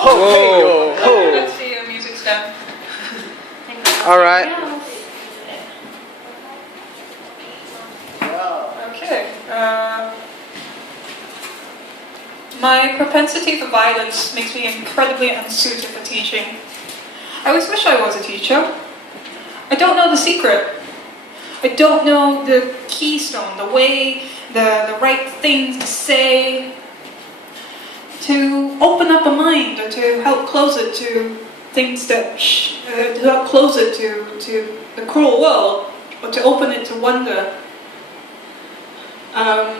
Whoa. Let's see, your music's done. All right. Okay. My propensity for violence makes me incredibly unsuited for teaching. I always wish I was a teacher. I don't know the secret. I don't know the keystone, the way, the right things to say to open up a mind or to help close it to things that, to help close it to the cruel world or to open it to wonder. How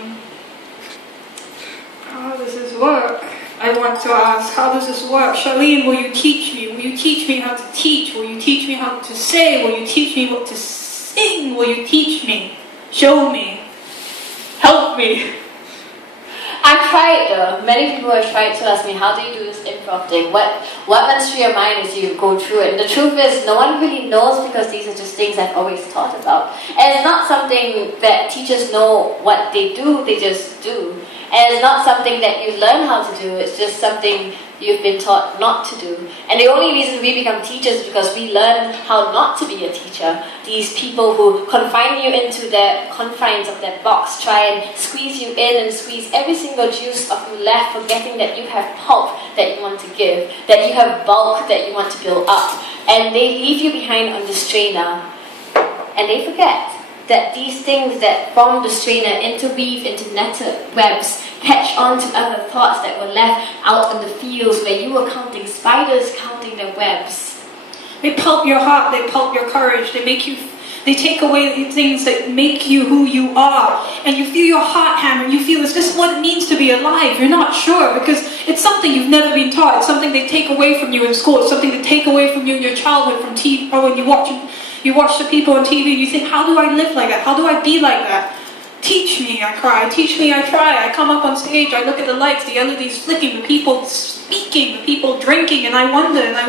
does this work? I want to ask, how does this work? Charlene, will you teach me? Will you teach me how to teach? Will you teach me how to say? Will you teach me what to sing? Will you teach me? Show me. Help me. I've tried though. Many people have tried to ask me, how do you do this improv thing? What runs through your mind as you go through it? And the truth is, no one really knows because these are just things I've always thought about. And it's not something that teachers know what they do, they just do. And it's not something that you learn how to do, it's just something you've been taught not to do. And the only reason we become teachers is because we learn how not to be a teacher. These people who confine you into the confines of that box, try and squeeze you in and squeeze every single juice of you left, forgetting that you have pulp that you want to give, that you have bulk that you want to build up. And they leave you behind on the strainer. And they forget that these things that form the strainer interweave into netted webs, catch on to other thoughts that were left out in the fields where you were counting spiders, counting their webs. They pulp your heart, they pulp your courage, they take away the things that make you who you are. And you feel your heart hammer, and you feel, is this what it means to be alive? You're not sure, because it's something you've never been taught. It's something they take away from you in school. It's something they take away from you in your childhood from TV, or when you watch the people on TV and you think, how do I live like that? How do I be like that? Teach me, I cry. Teach me, I try. I come up on stage, I look at the lights, the LEDs flicking, the people speaking, the people drinking, and I wonder, and I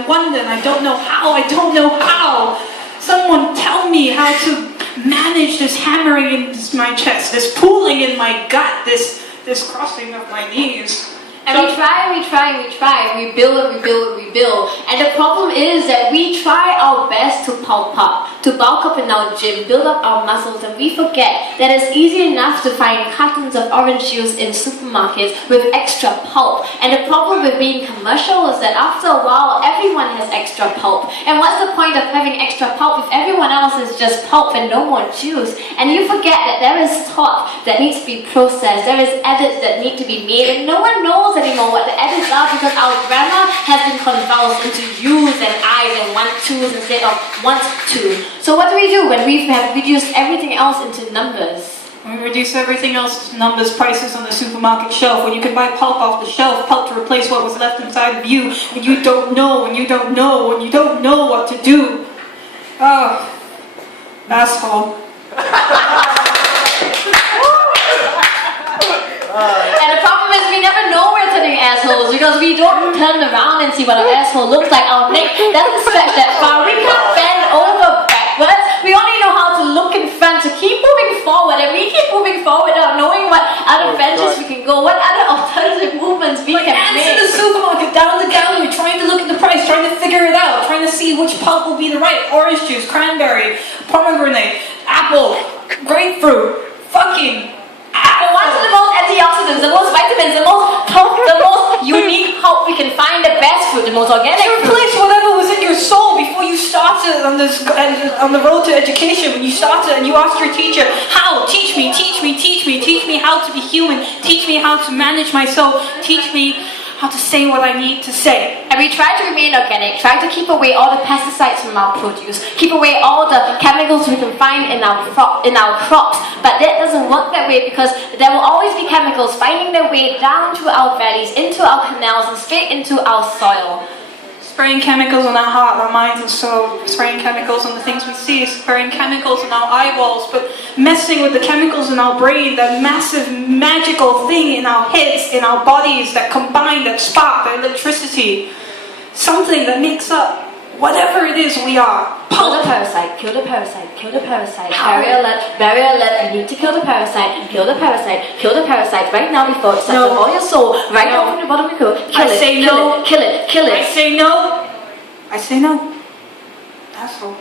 don't know how. Someone tell me how to manage this hammering in my chest, this pooling in my gut, this crossing of my knees. And we try, we build. And the problem is that we try our best to bulk up in our gym, build up our muscles, and we forget that it's easy enough to find cartons of orange juice in supermarkets with extra pulp. And the problem with being commercial is that after a while, everyone has extra pulp. And what's the point of having extra pulp if everyone else is just pulp and no more juice? And you forget that there is thought that needs to be processed, there is edits that need to be made, and no one knows anymore what the edits are because our grammar has been convulsed into U's and I's and 1-2's instead of want to. So what do we do when we have reduced everything else into numbers? When we reduce everything else to numbers, prices on the supermarket shelf, when you can buy pulp off the shelf, pulp to replace what was left inside of you, when you don't know what to do. Oh, asshole. And the problem is we never know we're turning assholes because we don't turn around and see what our asshole looks like. Our neck doesn't stretch that far. We can't bend over backwards. We only know how to look in front to keep moving forward, and we keep moving forward without knowing what other ventures we can go, what other alternative movements we can ants make. in the supermarket, down the gallery, trying to look at the price, trying to figure it out, trying to see which pulp will be the right orange juice, cranberry, pomegranate, apple, grapefruit, fucking. And what's the most antioxidants, the most vitamins, the most unique pulp we can find, the best fruit, the most organic To replace whatever was in your soul before you started on the road to education. When you started and you asked your teacher, how? Teach me how to be human. Teach me how to manage myself. Teach me how to say what I need to say. And we try to remain organic, try to keep away all the pesticides from our produce, keep away all the chemicals we can find in our crops. But that doesn't work that way because there will always be chemicals finding their way down to our valleys, into our canals, and straight into our soil. Spraying chemicals on our heart, our minds and soul, spraying chemicals on the things we see, spraying chemicals on our eyeballs, but messing with the chemicals in our brain, that massive magical thing in our heads, in our bodies, that combine, that spark, that electricity, something that makes up whatever it is we are. Kill the Pulp. parasite, kill the parasite, kill the parasite. Barrier alert, you need to kill the parasite, kill the parasite right now before it sucks up all your soul, right now from the bottom of your throat. I say no. Kill it. I say no. I say no. Asshole.